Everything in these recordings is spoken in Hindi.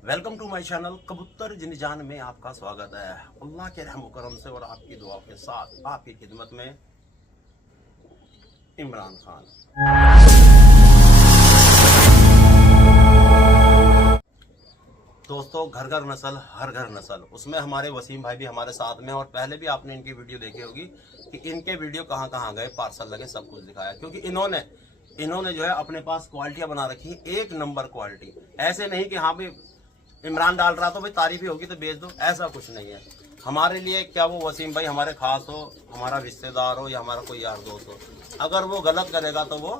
वेलकम टू माय चैनल कबूतर जिनजान में आपका स्वागत है। अल्लाह के रहम करम से और आपकी दुआ के साथ आपकी खिदमत में इमरान खान। दोस्तों, घर घर नस्ल हर घर नस्ल, उसमें हमारे वसीम भाई भी हमारे साथ में, और पहले भी आपने इनकी वीडियो देखी होगी कि इनके वीडियो कहाँ कहाँ गए, पार्सल लगे, सब कुछ दिखाया, क्योंकि इन्होंने जो है अपने पास क्वालिटियां बना रखी है, एक नंबर क्वालिटी। ऐसे नहीं कि हाँ भाई इमरान डाल रहा तो भाई तारीफ ही होगी तो बेच दो, ऐसा कुछ नहीं है। हमारे लिए क्या वो वसीम भाई हमारे खास हो, हमारा रिश्तेदार हो या हमारा कोई यार दोस्त हो, अगर वो गलत करेगा तो वो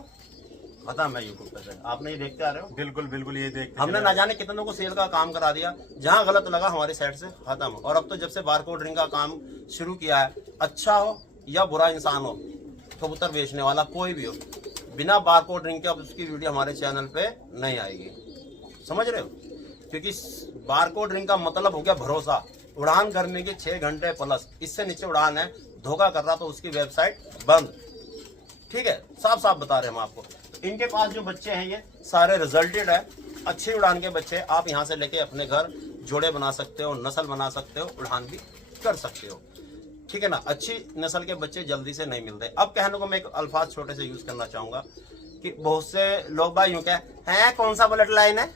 खत्म है यूट्यूब पे से। आपने ये देखते आ रहे हो। बिल्कुल बिल्कुल, ये देखते हमने ना जाने कितनों को सेल का काम करा दिया, जहाँ गलत लगा हमारी साइड से खत्म। और अब तो जब से बारकोड रिंग का काम शुरू किया है, अच्छा हो या बुरा इंसान हो, कबूतर बेचने वाला कोई भी हो, बिना बारकोड रिंग के अब उसकी वीडियो हमारे चैनल पे नहीं आएगी। समझ रहे हो? क्योंकि बारकोड रिंग का मतलब हो गया भरोसा। उड़ान करने के 6 घंटे प्लस, इससे नीचे उड़ान है, धोखा कर रहा तो उसकी वेबसाइट बंद। ठीक है, साफ साफ बता रहे हैं हम आपको। इनके पास जो बच्चे हैं ये सारे रिजल्टेड है, अच्छी उड़ान के बच्चे। आप यहाँ से लेके अपने घर जोड़े बना सकते हो, नस्ल बना सकते हो, उड़ान भी कर सकते हो। ठीक है ना, अच्छी नस्ल के बच्चे जल्दी से नहीं मिलते। अब कहने को मैं एक अल्फाज छोटे से यूज करना चाहूंगा कि बहुत से लोग भाई यूं कह हैं, कौन सा ब्लड लाइन है,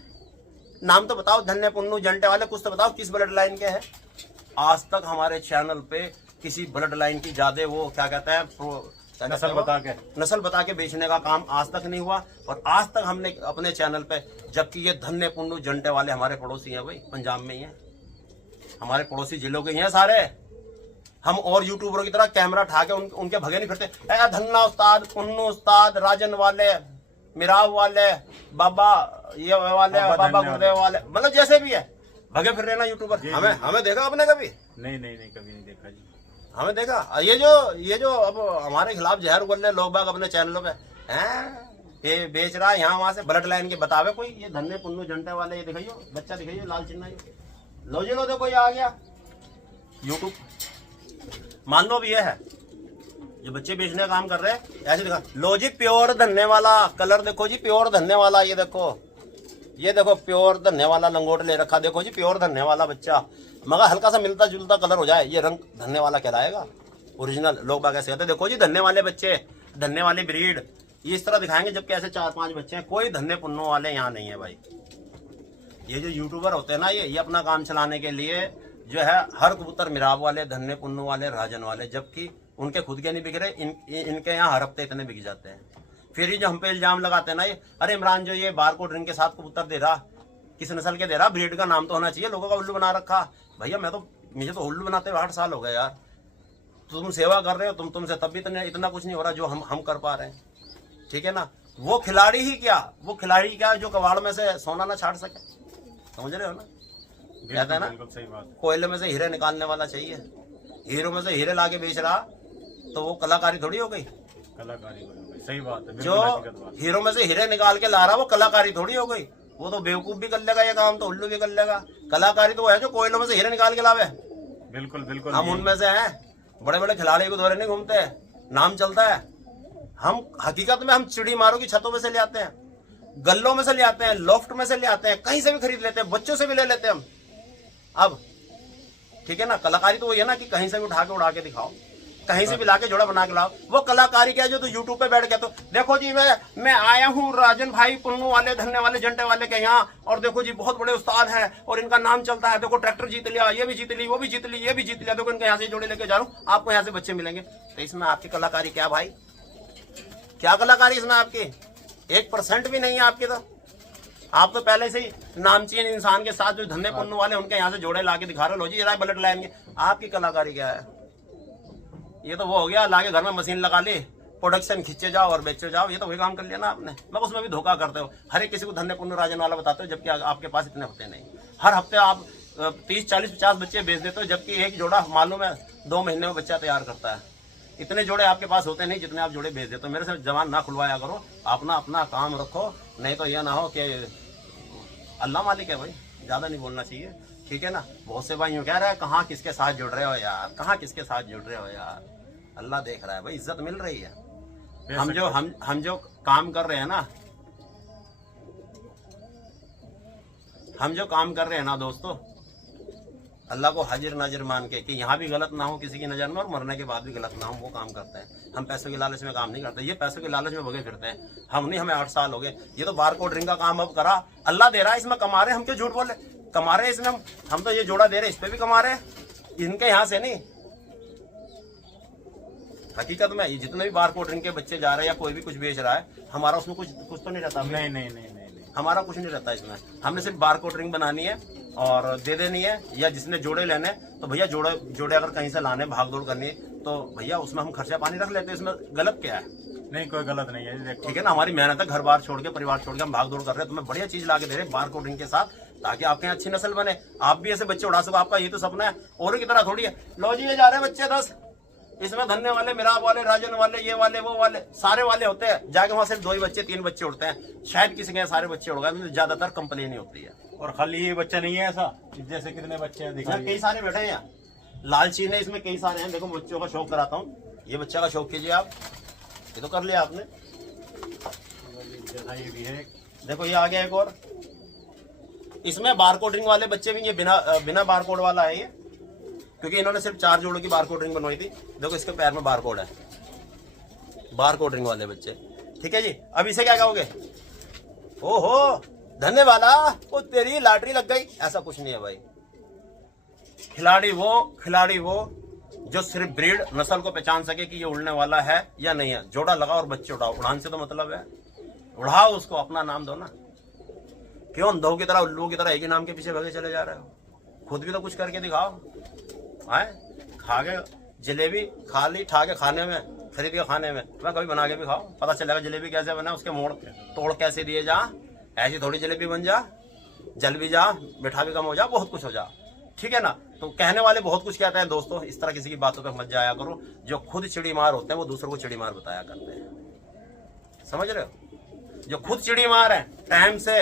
नाम तो बताओ, धन्य पुन्नू जंटे वाले, कुछ तो बताओ किस ब्लड लाइन के है। आज तक हमारे चैनल पे किसी ब्लड लाइन की ज्यादा वो क्या कहते हैं नस्ल बता के बेचने का काम आज तक नहीं हुआ। और आज तक हमने अपने चैनल पे, जबकि ये धन्य पुन्नू जंटे वाले हमारे पड़ोसी हैं भाई, पंजाब में ही है, हमारे पड़ोसी जिलों के ही हैं सारे। हम और यूट्यूबरों की तरह कैमरा उठा के उनके भगे नहीं फिरते। धन्ना उस्ताद, पुन्नू उस्ताद, राजन वाले, मिराव वाले, बाबा ये वाले, बाबा गुरुदेव वाले, मतलब जैसे भी है भगे फिर रहे ना यूट्यूबर। हमें देखा आपने कभी? नहीं, कभी नहीं देखा जी। हमें देखा ये जो अब हमारे खिलाफ जहर उगल लोग बाग अपने चैनलों पे हैं, ये बेच रहा है यहाँ वहां से, ब्लड लाइन के बतावे कोई, ये धन्य पुन्नू जंटे वाले, ये दिखाइयो बच्चा, दिखाइयो लाल चिन्ह, लो जी लो, देखो ये आ गया यूट्यूब। मान लो अब ये है जो बच्चे बेचने का काम कर रहे हैं, ऐसे दिखा लो जी, प्योर धन्ने वाला कलर देखो जी, प्योर धन्ने वाला, ये देखो प्योर धन्ने वाला लंगोट ले रखा, देखो जी प्योर धन्ने वाला बच्चा, मगर हल्का सा मिलता जुलता कलर हो जाए, ये रंग धन्ने वाला कहलाएगा, ओरिजिनल। लोग बाग ऐसे कहते हैं, देखो जी धन्ने वाले बच्चे, धन्ने वाली ब्रीड, ये इस तरह दिखाएंगे। जबकि ऐसे 4-5 बच्चे हैं, कोई धन्ने पुन्नों वाले यहाँ नहीं है भाई। ये जो यूट्यूबर होते हैं ना, ये अपना काम चलाने के लिए जो है हर कबूतर मिराब वाले, धन्ने पुन्नू वाले, राजन वाले, जबकि उनके खुद के नहीं बिक रहे, इनके यहाँ हर हफ्ते इतने बिक जाते हैं। फिर ये जो हम पे इल्जाम लगाते हैं ना, ये अरे इमरान जो ये बारकोड रिंग के साथ कबूतर दे रहा, किस नस्ल के दे रहा, ब्रीड का नाम तो होना चाहिए, लोगों का उल्लू बना रखा। भैया मुझे तो उल्लू बनाते हुए 8 साल हो गए यार। तुम सेवा कर रहे हो, तुमसे तब भी इतना कुछ नहीं हो रहा जो हम कर पा रहे हैं। ठीक है ना, वो खिलाड़ी क्या जो कबाड़ में से सोना ना छाट सके। समझ रहे हो ना, कहते हैं ना, सही बात, कोयले में से हीरे निकालने वाला चाहिए। हीरो में से हीरे लाके बेच रहा तो वो कलाकारी थोड़ी हो गई, कलाकारी हो गई। सही बात है, जो हीरो में से हीरे निकाल के ला रहा वो कलाकारी थोड़ी हो गई। वो तो बेवकूफ भी कर लेगा ये काम, तो उल्लू भी कर लेगा। कलाकारी तो वो है जो कोयलों में से हीरे निकाल के लावे। बिल्कुल हम उनमें से हैं, बड़े बड़े खिलाड़ी को दौरे नहीं घूमते, नाम चलता है। हम हकीकत में हम चिड़ी मारो की छतों में से ले आते हैं, गल्लों में से ले आते हैं, लॉफ्ट में से ले आते हैं, कहीं से भी खरीद लेते हैं, बच्चों से भी ले लेते हैं हम। अब ठीक है ना, कलाकारी तो वही है ना कि कहीं से भी उठा के उड़ा के दिखाओ, कहीं से भी लाके जोड़ा बना के लाओ। वो कलाकारी क्या है जो तो यूट्यूब पे बैठ के तो देखो जी मैं आया हूँ राजन भाई पुन्नू वाले, धन्ने वाले, जंटे वाले के यहाँ, और देखो जी बहुत बड़े उस्ताद हैं और इनका नाम चलता है, देखो ट्रैक्टर जीत लिया, ये भी जीत ली, वो भी जीत ली, ये भी जीत लिया, देखो इनके यहाँ से जोड़े लेके जा रहा हूँ, आपको यहाँ से बच्चे मिलेंगे। तो इसमें आपकी कलाकारी क्या भाई, क्या कलाकारी इसमें आपकी? 1% भी नहीं है आपकी। तो आप तो पहले से ही नामचीन इंसान के साथ जो धन्ने पुन्नू वाले उनके यहाँ से जोड़े लाके दिखा रहे हो, लो जी ये ब्लड लाइन के। आपकी कलाकारी क्या है? ये तो वो हो गया, लाके घर में मशीन लगा ली, प्रोडक्शन खींचे जाओ और बेचे जाओ, ये तो वही काम कर लिया ना आपने। मगर उसमें भी धोखा करते हो, हर एक किसी को धन्य पुन्नू राजन वाला बताते हो, जबकि आपके पास इतने होते नहीं। हर हफ्ते आप 30, 40, 50 बच्चे बेच देते हो, जबकि एक जोड़ा मालूम है 2 महीने में बच्चा तैयार करता है। इतने जोड़े आपके पास होते नहीं जितने आप जोड़े बेच देते हो। मेरे से जवान ना खुलवाया करो, अपना काम रखो, नहीं तो यह ना हो कि अल्लाह मालिक है भाई, ज्यादा नहीं बोलना चाहिए। ठीक है ना, बहुत से भाई यूँ कह रहे हैं कहाँ किसके साथ जुड़ रहे हो यार, कहाँ किसके साथ जुड़ रहे हो यार। अल्लाह देख रहा है भाई, इज्जत मिल रही है। हम जो काम कर रहे हैं ना, हम जो काम कर रहे हैं ना दोस्तों, अल्लाह को हाजिर नाजिर मान के कि यहाँ भी गलत ना हो किसी की नज़र में और मरने के बाद भी गलत ना हो, वो काम करते हैं। हम पैसों के लालच में काम नहीं करते। ये पैसों के लालच में भगे फिरते हैं। हम नहीं, हमें 8 साल हो गए। ये तो बार कोड रिंग का काम अब करा, अल्लाह दे रहा है, इसमें कमा रहे हैं। हम क्यों झूठ बोले? कमा रहे हैं इसमें हम तो ये जोड़ा दे रहे हैं, इस पर भी कमा रहे हैं, इनके यहाँ से नहीं। हकीकत में ये जितने भी बार कोड रिंग के बच्चे जा रहे हैं या कोई भी कुछ बेच रहा है, हमारा उसमें कुछ तो नहीं रहता। नहीं नहीं नहीं नहीं हमारा कुछ नहीं रहता इसमें। हमने सिर्फ बार कोड रिंग बनानी है और दे देनी है, या जिसने जोड़े लेने तो भैया जोड़े अगर कहीं से लाने भाग दौड़ करनी है तो भैया उसमें हम खर्चा पानी रख लेते हैं। इसमें गलत क्या है? नहीं, कोई गलत नहीं है। देखो ठीक है ना, हमारी मेहनत है, घर बार छोड़ के परिवार छोड़ के हम भाग दौड़ कर रहे हैं। तुम्हें बढ़िया चीज ला के दे रहे हैं बार कोड रिंग के साथ, ताकि आपके यहाँ अच्छी नस्ल बने, आप भी ऐसे बच्चे उड़ा सको। आपका ये तो सपना है, और की तरह थोड़ी है। लो जी ये जा रहे हैं बच्चे 10, इसमें धन्य वाले, मिराब वाले, राजन वाले, ये वाले, वो वाले, सारे वाले होते हैं। जाके वहां सिर्फ 2 ही बच्चे 3 बच्चे उड़ते हैं, शायद किसी के यहाँ सारे बच्चे उड़ गए। ज्यादातर कंप्लेन ही होती है। और खाली ये बच्चा नहीं है ऐसा, जैसे कितने बच्चे हैं दिखा। कई सारे बैठे हैं यहाँ, लालची ने इसमें कई सारे हैं। देखो बच्चों का शौक कराता हूँ, ये बच्चा का शौक कीजिए आप। ये तो कर लिया आपने, ये भी है। देखो ये आ गया एक और। इसमें बारकोड रिंग वाले बच्चे भी, ये बिना बारकोड वाला है ये, क्योंकि इन्होंने सिर्फ 4 जोड़ों की बारकोड रिंग बनवाई थी। देखो इसके पैर में बारकोड है, बारकोड रिंग वाले बच्चे। ठीक है जी, अब इसे क्या कहोगे? ओहो धन्य वाला, वो तेरी लॉटरी लग गई। ऐसा कुछ नहीं है भाई। खिलाड़ी वो जो सिर्फ ब्रीड नस्ल को पहचान सके कि ये उड़ने वाला है या नहीं है। जोड़ा लगा और बच्चे उड़ाओ। उड़ान से तो मतलब है उड़ाओ, उसको अपना नाम दो ना। क्यों अंधों की तरह, उल्लुओं की तरह एक ही नाम के पीछे भगे चले जा रहे हो? खुद भी तो कुछ करके दिखाओ। आए खा के जलेबी खा ली, ठा के खाने में, खरीद के खाने में, मैं कभी बना के भी खाओ, पता चलेगा जलेबी कैसे बना, उसके मोड़ तोड़ कैसे दिए जा। ऐसी थोड़ी जलेबी बन जा, जल भी जा, मीठा भी कम हो जा, बहुत कुछ हो जा। ठीक है ना? तो कहने वाले बहुत कुछ कहते हैं दोस्तों, इस तरह किसी की बातों पे मत जाया करो। जो खुद चिड़ी मार होते हैं वो दूसरों को चिड़ी मार बताया करते हैं। समझ रहे हो? जो खुद चिड़ी मार है टाइम से,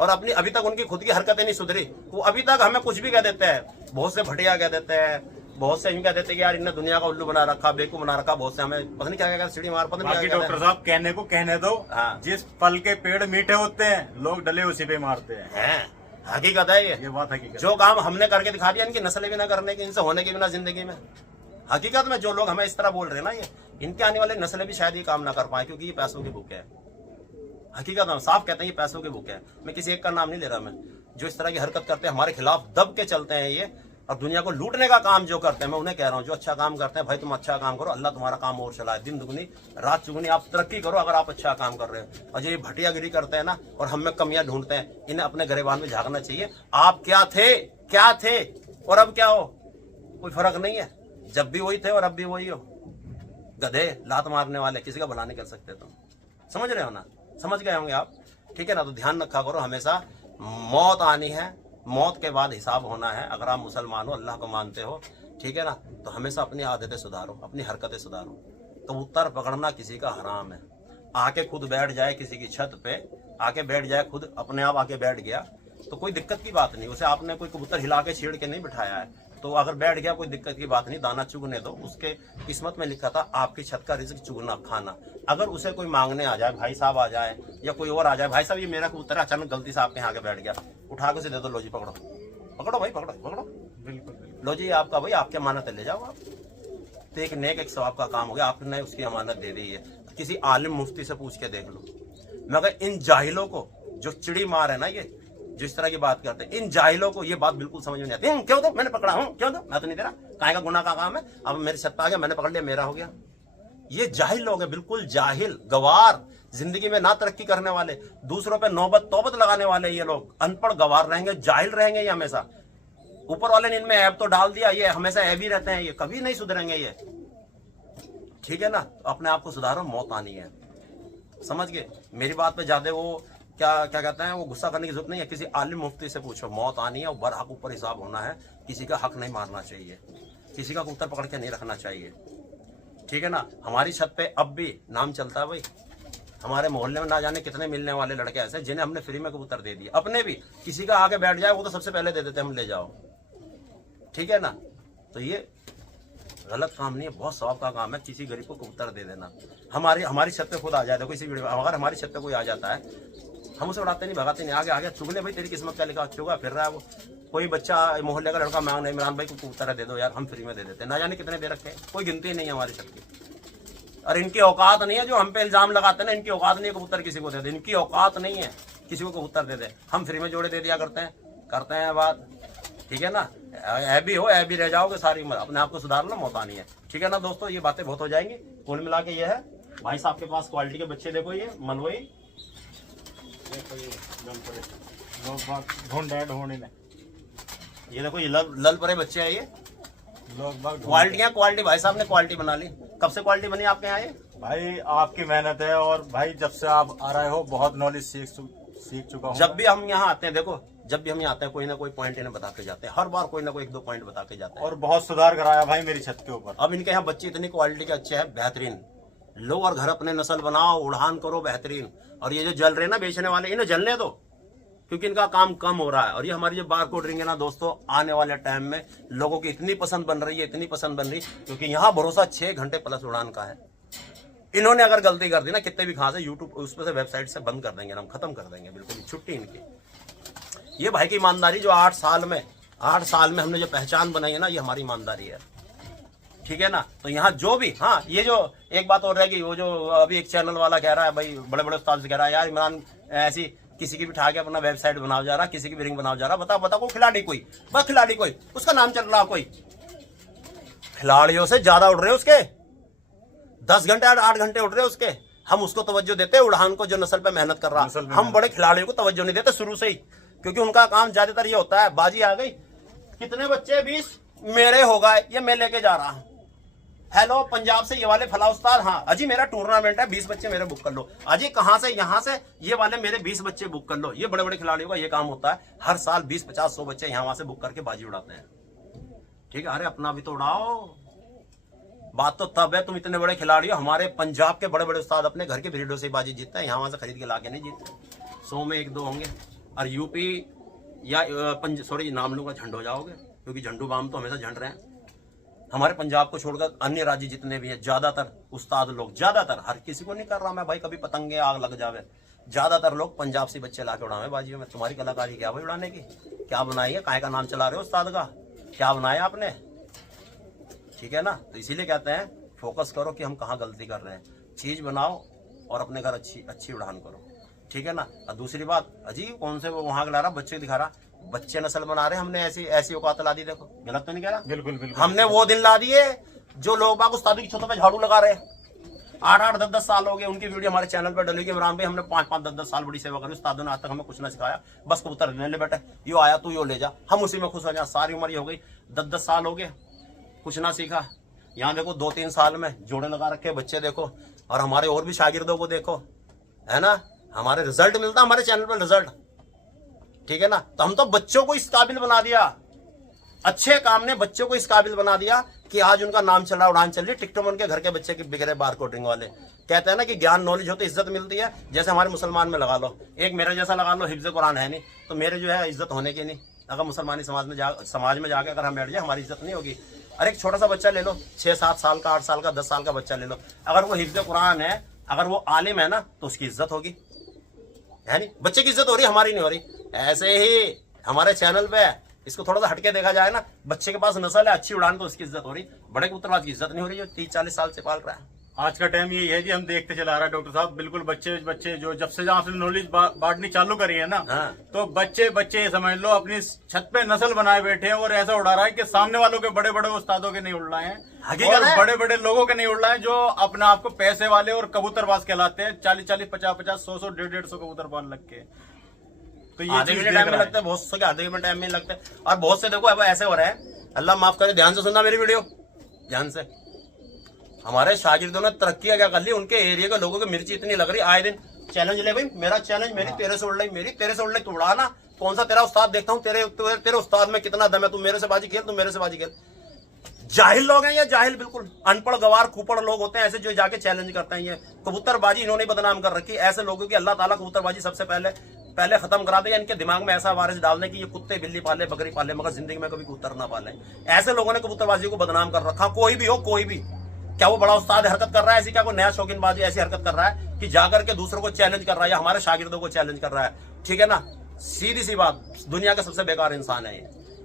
और अपनी अभी तक उनकी खुद की हरकतें नहीं सुधरी, वो अभी तक हमें कुछ भी कह देते हैं। बहुत से भटिया कह देते हैं, बहुत से यूं कह देते हैं कि यार इन्हें दुनिया का उल्लू बना रखा, बेवकूफ बना रखा। बहुत से हमें पता नहीं क्या क्या चिड़ी मार, पता नहीं क्या। डॉक्टर साहब कहने को कहने दो। हाँ। जिस फल के पेड़ मीठे होते हैं लोग डले उसी पे मारते हैं। हकीकत है ये बात हकीकत। जो काम हमने करके दिखा दिया, इनकी नस्लें भी ना करने की, इनसे होने की बिना जिंदगी में। हकीकत में जो लोग हमें इस तरह बोल रहे हैं ना, ये इनके आने वाले नस्लें भी शायद ये काम ना कर पाए, क्योंकि ये पैसों की भूख है। हकीकत में साफ कहते हैं ये पैसों की भूख है। मैं किसी एक का नाम नहीं ले रहा, मैं जो इस तरह की हरकत करते हैं, हमारे खिलाफ दब के चलते हैं ये, और दुनिया को लूटने का काम जो करते हैं, मैं उन्हें कह रहा हूँ जो अच्छा काम करते हैं, भाई तुम अच्छा काम करो, अल्लाह तुम्हारा काम और चलाए, दिन दुगनी रात चुगनी आप तरक्की करो अगर आप अच्छा काम कर रहे हो। और जो ये भटियागिरी करते हैं ना और हम में कमियां ढूंढते हैं, इन्हें अपने गरेबान में झांकना चाहिए। आप क्या थे और अब क्या हो, कोई फर्क नहीं है। जब भी वही थे और अब भी वही हो। गधे, लात मारने वाले, किसी का भला नहीं कर सकते तुम। समझ रहे हो ना? समझ गए होंगे आप। ठीक है ना? तो ध्यान रखा करो, हमेशा मौत आनी है, मौत के बाद हिसाब होना है। अगर आप मुसलमान हो, अल्लाह को मानते हो, ठीक है ना, तो हमेशा अपनी आदतें सुधारो, अपनी हरकतें सुधारो। कबूतर पकड़ना किसी का हराम है। आके खुद बैठ जाए किसी की छत पे, आके बैठ जाए, खुद अपने आप आके बैठ गया तो कोई दिक्कत की बात नहीं। उसे आपने कोई कबूतर हिला के छेड़ के नहीं बिठाया है, तो अगर बैठ गया कोई दिक्कत की बात नहीं। दाना चुगने दो, उसके किस्मत में लिखा था आपकी छत का रिज़्क चुगना खाना। अगर उसे कोई मांगने आ जाए, भाई साहब आ जाए या कोई और आ जाए, भाई साहब ये मेरा कबूतर है, अचानक गलती से आपके यहाँ के बैठ गया, उठा के उसे दे दो, लो जी पकड़ो पकड़ो भाई, पकड़ो बिल्कुल। लो जी आपका भाई, आपकी अमानत है, ले जाओ आप। तो एक नेक एक सवाब का काम हो गया, आपने उसकी अमानत दे दी है। किसी आलिम मुफ्ती से पूछ के देख लो। मगर इन जाहिलों को जो चिड़ी मार है ना, ये जो इस तरह की बात करते हैं, इन जाहिलों को ये बात बिल्कुल समझ में नहीं आती। क्यों दो, मैंने पकड़ा हूँ, क्यों दो, मैं तो नहीं दे रहा, काहे का गुनाह का काम है, अब मेरे छत पे आ गया, मैंने पकड़ लिया, मेरा हो गया। ये जाहिल लोग हैं, बिल्कुल जाहिल, गवार, जिंदगी में ना तरक्की करने वाले, दूसरों पे नौबत तौबत लगाने वाले। ये लोग अनपढ़ गवार रहेंगे, जाहिल रहेंगे ये हमेशा। ऊपर वाले ने इनमें ऐब तो डाल दिया, ये हमेशा ऐब ही रहते हैं, ये कभी नहीं सुधरेंगे ये। ठीक है ना? अपने आप को सुधारो, मौत आनी है। समझ गए? मेरी बात पे ज्यादा वो क्या कहते हैं, वो गुस्सा करने की जरूरत नहीं है। किसी आलिम मुफ्ती से पूछो, मौत आनी है और बरहक ऊपर हिसाब होना है। किसी का हक नहीं मारना चाहिए, किसी का कबूतर पकड़ के नहीं रखना चाहिए। ठीक है ना? हमारी छत पे अब भी नाम चलता है भाई। हमारे मोहल्ले में ना जाने कितने मिलने वाले लड़के ऐसे जिन्हें हमने फ्री में कबूतर दे दिए। अपने भी किसी का आगे बैठ जाए वो तो सबसे पहले दे देते, हम ले जाओ। ठीक है ना? तो ये गलत काम नहीं है, बहुत सवाब का काम है। किसी गरीब को कबूतर दे देना। हमारी छत पे खुद आ जाए, देखो इसी वीडियो में अगर हमारी छत पे कोई आ जाता है, हम उसे उड़ाते नहीं, भगाते नहीं, आगे आगे चुगले भाई तेरी किस्मत का लिखा, चुगा फिर रहा है वो। कोई बच्चा मोहल्ले का लड़का मांग नहीं, इमरान भाई को कबूतर दे दो यार, हम फ्री में दे देते, ना जाने कितने दे रखे हैं, कोई गिनती नहीं है हमारी सबकी। और इनकी औकात नहीं है जो हम पे इल्जाम लगाते हैं ना, इनकी औकात नहीं है कबूतर किसी को दे दे, इनकी औकात नहीं है किसी को कबूतर दे दे। हम फ्री में जोड़े दे दिया करते हैं बात, ठीक है ना। ऐ भी हो, ऐ भी रह जाओगे सारी उम्र, अपने आप को सुधारना मौका नहीं है, ठीक है ना दोस्तों। ये बातें बहुत हो जाएंगी, कुल मिला के ये है भाई साहब के पास क्वालिटी के बच्चे। देखो ये मलवई, ये देखो ये लल परे बच्चे हैं, ये क्वालिटी भाई साहब ने क्वालिटी बना ली। कब से क्वालिटी बनी आपके यहाँ? ये भाई आपकी मेहनत है, और भाई जब से आप आ रहे हो बहुत नॉलेज सीख चुका हूँ। जब भी हम यहाँ आते हैं, देखो जब भी हम यहाँ आते हैं कोई ना कोई पॉइंट इन्हें बता के जाते हैं, हर बार कोई ना कोई 1-2 पॉइंट बता के जाते हैं, और बहुत सुधार कराया भाई मेरी छत के ऊपर। अब इनके यहाँ बच्चे इतनी क्वालिटी के अच्छे हैं, बेहतरीन। लो और घर अपने नस्ल बनाओ, उड़ान करो बेहतरीन। और ये जो जल रहे हैं ना बेचने वाले, इन्हें जलने दो, क्योंकि इनका काम कम हो रहा है। और ये हमारी जो बारकोड रिंग है ना दोस्तों, आने वाले टाइम में लोगों की इतनी पसंद बन रही है, इतनी पसंद बन रही, क्योंकि यहाँ भरोसा 6 घंटे प्लस उड़ान का है। इन्होंने अगर गलती कर दी ना, कितने भी खास है यूट्यूब उस पर से वेबसाइट से बंद कर देंगे, हम खत्म कर देंगे, बिल्कुल छुट्टी इनकी। ये भाई की ईमानदारी जो 8 साल में हमने जो पहचान बनाई है ना, ये हमारी ईमानदारी है, ठीक है ना। तो यहाँ जो भी, हाँ ये जो एक बात और रहेगी, वो जो अभी एक चैनल वाला कह रहा है भाई, बड़े बड़े उस्ताद से कह रहा है यार इमरान ऐसी किसी की भी उठा के अपना वेबसाइट बनाओ जा रहा, किसी की भी रिंग बनाओ जा रहा। बता कोई खिलाड़ी, कोई बस खिलाड़ी, कोई उसका नाम चल रहा, कोई खिलाड़ियों से ज्यादा उड़ रहे उसके, 10 घंटे 8 घंटे उड़ रहे उसके। हम उसको तवज्जो देते हैं, उड़ान को, जो नस्ल पे मेहनत कर रहा। हम बड़े खिलाड़ियों को तवज्जो नहीं देते शुरू से ही, क्योंकि उनका काम ज्यादातर ये होता है, बाजी आ गई, कितने बच्चे 20 मेरे हो गए, ये मैं लेके जा रहा हूं। हेलो पंजाब से ये वाले फला उस्ताद, हाँ अजी मेरा टूर्नामेंट है, 20 बच्चे मेरे बुक कर लो। अजी कहां से? यहाँ से, ये वाले मेरे 20 बच्चे बुक कर लो। ये बड़े बड़े खिलाड़ियों का ये काम होता है, हर साल 20, 50, 100 बच्चे यहाँ वहां से बुक करके बाजी उड़ाते हैं, ठीक है। अरे अपना भी तो उड़ाओ। बात तो तब है, तुम इतने बड़े खिलाड़ी हो। हमारे पंजाब के बड़े बड़े उस्ताद अपने घर के ब्रीडों से बाजी जीतते हैं, यहाँ वहां से खरीद के लाके नहीं जीतते। 100 में 1-2 होंगे। और यूपी या सॉरी नाम लूंगा, झंड हो जाओगे, क्योंकि झंडू बाम तो हमेशा झंड रहे हैं। हमारे पंजाब को छोड़कर अन्य राज्य जितने भी हैं, ज्यादातर उस्ताद लोग, ज्यादातर, हर किसी को नहीं कर रहा मैं भाई, कभी पतंगे आग लग जावे, ज्यादातर लोग पंजाब से बच्चे लाके उड़ावे बाजियों में। तुम्हारी कलाकारी क्या भाई उड़ाने की? क्या बनाई है? काहे का नाम चला रहे हो उस्ताद का? क्या बनाया आपने? ठीक है ना। तो इसीलिए कहते हैं फोकस करो कि हम कहाँ गलती कर रहे हैं, चीज बनाओ और अपने घर अच्छी उड़ान करो, ठीक है ना। और दूसरी बात, अजीब कौन से वो वहां ला रहा, बच्चे दिखा रहा, बच्चे नस्ल बना रहे, हमने ऐसी औकात ला दी। देखो गलत तो नहीं कह रहा? बिल्कुल बिल्कुल। हमने वो दिन ला दिए जो लोग बाग उस्तादी की छतों पे झाड़ू लगा रहे, 8-8, 10-10 साल हो गए, उनकी वीडियो हमारे चैनल पर डलेगी। इमरान भाई हमने 5-5, 10-10 साल बड़ी सेवा करी, उस्तादों ने आज तक हमें कुछ ना सिखाया, बस कबूतर देने ले बेटे, यो आया तू यो ले जा, हम उसी में खुश हो जाए। सारी उम्र ये हो गई, 10-10 साल हो गए, कुछ ना सीखा। यहाँ देखो 2-3 साल में जोड़े लगा रखे बच्चे, देखो। और हमारे और भी शागिर्दों को देखो, है ना, हमारे रिजल्ट मिलता हमारे चैनल पर रिजल्ट, ठीक है ना। तो हम तो बच्चों को इस काबिल बना दिया, अच्छे काम ने बच्चों को इस काबिल बना दिया कि आज उनका नाम चल रहा, उड़ान चल रही। टिकटॉक उनके घर के बच्चे के बिगड़े बारकोडिंग वाले कहते हैं ना कि ज्ञान नॉलेज हो तो इज्जत मिलती है। जैसे हमारे मुसलमान में लगा लो, एक मेरे जैसा लगा लो, हिफ्ज़ कुरान है नहीं, तो मेरे जो है इज्जत होने की नहीं। अगर मुसलमानी समाज में जाके अगर हम बैठ जाए, हमारी इज्जत नहीं होगी। अरे एक छोटा सा बच्चा ले लो, 6-7 साल का, 8 साल का, 10 साल का बच्चा ले लो, अगर वो हिफ्ज़ कुरान है, अगर वो आलिम है ना, तो उसकी इज्जत होगी, है नहीं। बच्चे की इज्जत हो रही, हमारी नहीं हो रही। ऐसे ही हमारे चैनल पे इसको थोड़ा सा हटके देखा जाए ना, बच्चे के पास नस्ल है अच्छी उड़ान, तो उसकी इज्जत हो रही। बड़े कबूतरबाज की इज्जत नहीं हो रही, जो 30-40 साल से पाल रहा है। आज का टाइम यही है जी, हम देखते चला रहा है डॉक्टर साहब, बिल्कुल बच्चे जो जब से जहाँ से नॉलेज बांटनी चालू करी है ना, हाँ। तो बच्चे समझ लो अपनी छत पे नस्ल बनाए बैठे हैं, और ऐसा उड़ा रहा है कि सामने वालों के बड़े बड़े उस्तादों के नहीं उड़ रहे हैं, और बड़े बड़े लोगों के नहीं उड़ रहे हैं, जो अपने आप को पैसे वाले और कबूतरबाज कहलाते हैं। 40-40, 50-50, 100-100, 150-150 कबूतरबाज लग के, तो ये आधे घंटे टाइम में लगता है, बहुत से आधे घंटे टाइम में लगता है। और बहुत से देखो अब ऐसे हो रहे हैं, अल्लाह माफ करे, ध्यान से सुनना मेरी वीडियो, ध्यान से। हमारे शागिर्दों ने तरक्की क्या कर ली, उनके एरिया के लोगों की मिर्ची इतनी लग रही, आए दिन चैलेंज ले भाई, मेरा चैलेंज, मेरी तेरे से उड़ रही, मेरी तेरे से उड़ रही, तू उड़ा ना, कौन सा तेरा उस्ताद देखता हूँ, तेरे उस्ताद में कितना दम है, तू मेरे से बाजी खेल, तू मेरे से बाजी खेल। जाहिल लोग हैं ये, जाहिल बिल्कुल अनपढ़ गवार खूपड़ लोग होते हैं ऐसे, जो जाके चैलेंज करते हैं। ये कबूतरबाजी इन्होंने बदनाम कर रखी, ऐसे लोगों की अल्लाह ताला कबूतरबाजी सबसे पहले खत्म करा दे, इनके दिमाग में ऐसा वारिस डालने की ये कुत्ते बिल्ली पाले, बकरी पाले, मगर जिंदगी में कभी कबूतर ना पाले। ऐसे लोगों ने कबूतरबाजी को बदनाम कर रखा, कोई भी हो, कोई भी, क्या वो बड़ा उस्ताद हरकत कर रहा है ऐसी? क्या कोई नया शौकीनबाजी ऐसी हरकत कर रहा है कि जाकर के दूसरों को चैलेंज कर रहा है या हमारे शागिर्दों को चैलेंज कर रहा है? ठीक है ना, सीधी सी बात, दुनिया का सबसे बेकार इंसान है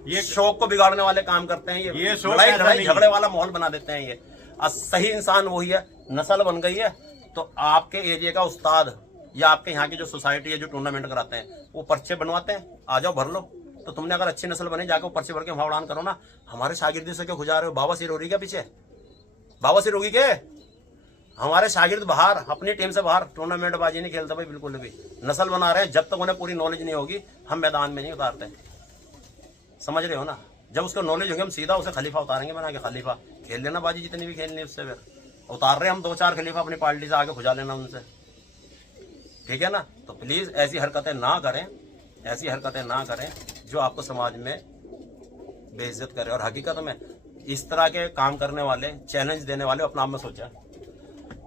ये शौक को बिगाड़ने वाले काम करते हैं, ये लड़ाई झगड़े वाला माहौल बना देते हैं ये। सही इंसान वही है, नस्ल बन गई है तो आपके एरिया का उस्ताद या आपके यहाँ की जो सोसाइटी है जो टूर्नामेंट कराते हैं वो पर्चे बनवाते हैं, आ जाओ भर लो। तो तुमने अगर अच्छी नस्ल बनी जाकर पर्चे भर के वहां उड़ान करो ना। हमारे शागिर्दी से क्यों खुजा रहे हो? बाबा सिर होगी क्या पीछे? बाबा सिर होगी क्या? हमारे शागिर्द बाहर, अपनी टीम से बाहर टूर्नामेंट बाजी नहीं खेलते भाई, बिल्कुल भी। नस्ल बना रहे हैं, जब तक उन्हें पूरी नॉलेज नहीं होगी हम मैदान में नहीं उतारते, समझ रहे हो ना? जब उसको नॉलेज होगी हम सीधा उसे खलीफा उतारेंगे बना के। खलीफा खेल लेना बाजी जितनी भी खेलनी है उससे, फिर उतार रहे हम 2-4 खलीफा अपनी पार्टी से आगे खुजा लेना उनसे, ठीक है ना? तो प्लीज ऐसी हरकतें ना करें, ऐसी हरकतें ना करें जो आपको समाज में बेइज्जत करे। और हकीकत में इस तरह के काम करने वाले, चैलेंज देने वाले, अपना आप में सोचा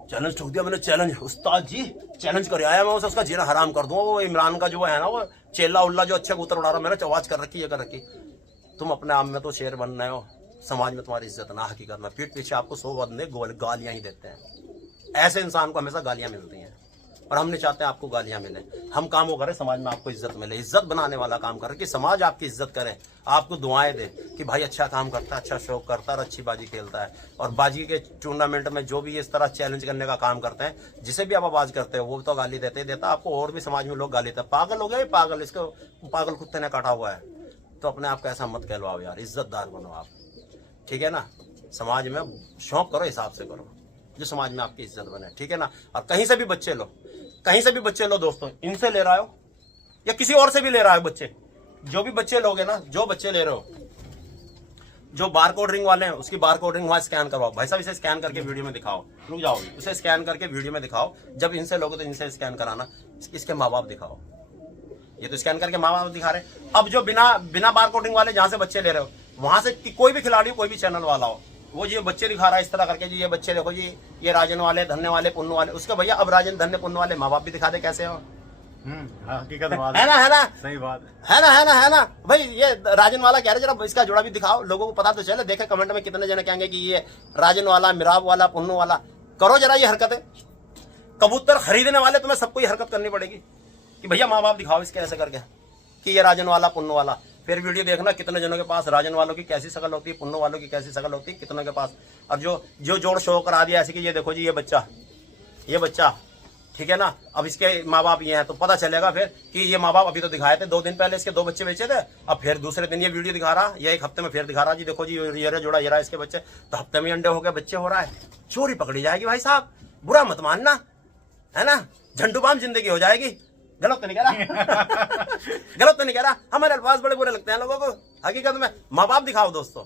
चैलेंज ठोक दिया मैंने, चैलेंज उस्ताद जी चैलेंज कर आया मैं, उसका जीना हराम कर दूंगा। वो इमरान का जो है ना, वो चेला उल्ला जो अच्छे कबूतर उड़ा रहा, मैंने चवाज कर रखी, ये कर रखी। तुम अपने आप में तो शेर बन रहे हो, समाज में तुम्हारी इज्जत ना। हकीकत में पीठ पीछे आपको 100 बंदे गालियां ही देते हैं। ऐसे इंसान को हमेशा गालियां मिलती हैं और हम नहीं चाहते आपको गालियां मिले। हम काम वो करें समाज में आपको इज्जत मिले, इज्जत बनाने वाला काम करें कि समाज आपकी इज्जत करे, आपको दुआएं दे कि भाई अच्छा काम करता है, अच्छा शौक करता है और अच्छी बाजी खेलता है। और बाजी के टूर्नामेंट में जो भी इस तरह चैलेंज करने का काम करते हैं, जिसे भी आप आवाज करते हो वो तो गाली देते ही देता, आपको और भी समाज में लोग गाली देते हैं, पागल हो गए, पागल, इसको पागल कुत्ते ने काटा हुआ है। तो अपने आप को ऐसा मत कहलवाओ यार, इज्जतदार बनो आप, ठीक है ना? समाज में शौक करो, हिसाब से करो जो समाज में आपकी इज्जत बने, ठीक है ना? और कहीं से भी बच्चे लो, कहीं से भी बच्चे लो दोस्तों, इनसे ले रहा हो या किसी और से भी ले रहा है बच्चे, जो भी बच्चे लोगे ना, जो बच्चे ले रहे हो, जो बारकोड रिंग वाले हैं उसकी बारकोड रिंग वहां स्कैन करवाओ। भाई साहब इसे स्कैन करके वीडियो में दिखाओ, रुक जाओ, उसे स्कैन करके वीडियो में दिखाओ। जब इनसे लोगे तो इनसे स्कैन कराना, इसके माँ बाप दिखाओ। ये तो स्कैन करके माँ बाप दिखा रहे। अब जो बिना बारकोडिंग वाले जहां से बच्चे ले रहे हो, वहां से कोई भी खिलाड़ी, कोई भी चैनल वाला हो, वो ये बच्चे दिखा रहा है इस तरह करके, जी ये बच्चे देखो जी, ये राजन वाले, धन्य वाले, पुण्य वाले। उसके भैया अब राजन, धन्य, पुण्य वाले माँ बाप भी दिखा दे कैसे हो। हकीकत बात है ना सही बात है ना भाई। ये राजन वाला कह रहे, जरा इसका जोड़ा भी दिखाओ, लोगों को पता तो चले। देखे कमेंट में कितने जने कहेंगे कि ये राजन वाला, मिराब वाला, पुन्नू वाला। करो जरा ये हरकतें। कबूतर खरीदने वाले तुम्हें सबको ये हरकत करनी पड़ेगी कि भैया माँ बाप दिखाओ इसके ऐसे करके कि ये राजन वाला, पुन्नू वाला। फिर वीडियो देखना कितने जनों के पास राजन वालों की कैसी शकल होती है, पुन्नू वालों की कैसी शकल होती है, कितनों के पास। और जो जोड़ शो करा दिया ऐसे कि ये देखो जी ये बच्चा, ठीक है ना? अब इसके माँ बाप ये हैं तो पता चलेगा फिर कि ये माँ बाप अभी तो दिखाए थे 2 दिन पहले इसके 2 बच्चे बेचे थे, अब फिर दूसरे दिन ये वीडियो दिखा रहा, ये 1 हफ्ते में फिर दिखा रहा, जी देखो जी ये जोड़ा, ये रहा इसके बच्चे। तो हफ्ते में अंडे हो गए, बच्चे हो रहा है, चोरी पकड़ी जाएगी भाई साहब। बुरा मत मानना, है ना? झंडू बाम जिंदगी हो जाएगी। गलत तो नहीं कह रहा गलत तो नहीं कह रहा। हमारे अल्फाज बड़े बुरे लगते हैं लोगों को। हकीकत में माँ बाप दिखाओ दोस्तों।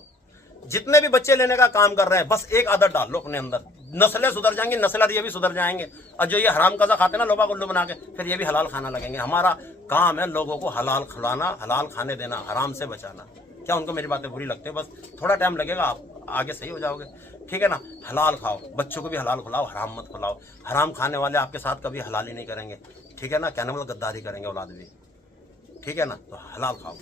जितने भी बच्चे लेने का काम कर रहे हैं, बस एक आदत डाल लो अपने अंदर, नस्लें सुधर जाएंगी, नस्ल ये भी सुधर जाएंगे। और जो ये हराम कज़ा खाते ना लोबा गुल्लू बना के, फिर ये भी हलाल खाना लगेंगे। हमारा काम है लोगों को हलाल खिलाना, हलाल खाने देना, हराम से बचाना। क्या उनको मेरी बातें बुरी लगती है? बस थोड़ा टाइम लगेगा, आप आगे सही हो जाओगे, ठीक है ना? हलाल खाओ, बच्चों को भी हलाल खिलाओ, हराम मत खिलाओ। हराम खाने वाले आपके साथ कभी हलाल ही नहीं करेंगे, ठीक है ना? कहने मतलब गद्दारी करेंगे औलाद भी, ठीक है ना? तो हलाल खाओ,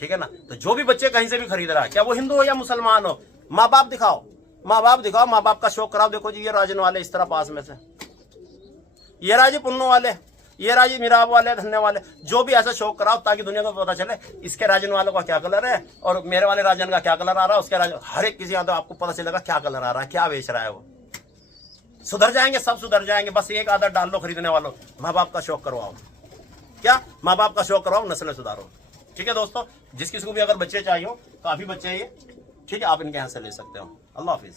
ठीक है ना? तो जो भी बच्चे कहीं से भी खरीद रहा है, क्या वो हिंदू हो या मुसलमान हो, माँ बाप दिखाओ, माँ बाप दिखाओ, माँ बाप का शौक कराओ। देखो जी ये राजन वाले इस तरह पास में से, ये राजी पुन्नू वाले, ये राजी मिराब वाले, धन्य वाले, जो भी ऐसा शौक कराओ ताकि दुनिया को पता चले इसके राजन वालों का क्या कलर है और मेरे वाले राजन का क्या कलर आ रहा है, उसके राजन, हर एक किसी तो आपको पता चलेगा क्या कलर आ रहा है, क्या बेच रहा है वो। सुधर जाएंगे, सब सुधर जाएंगे। बस एक आदत डाल लो खरीदने वालों, माँ बाप का शौक करवाओ। क्या? माँ बाप का शौक करवाओ, नस्लें सुधारो, ठीक है दोस्तों? जिस किसी को भी अगर बच्चे चाहिए हो, काफी बच्चे हैं ये, ठीक है, आप इनके यहाँ से ले सकते हो। अल्लाह हाफिज।